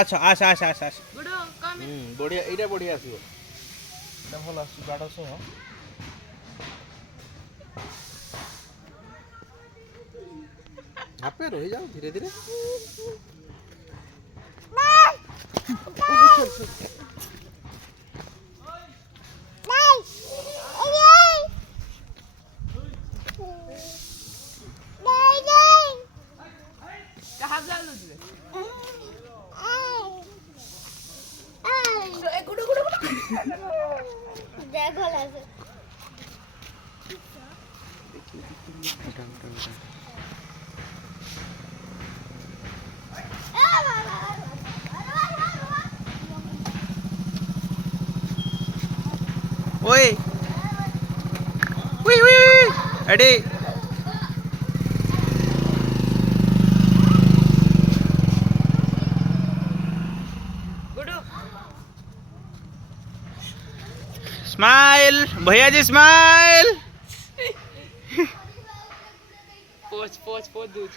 আচ্ছা আচ্ছা আচ্ছা আচ্ছা আচ্ছা গুডু কম বড়িয়া এইটা বড়িয়া আসিব এটা ভালো আসছে গাঢ় সহ হাপে রয়ে যাও ধীরে ধীরে কাহাব লাগলো দিলে দেখো লাগে ওই we we ready Guddu smile भैया जी स्माइल पोच पोच पोच दूज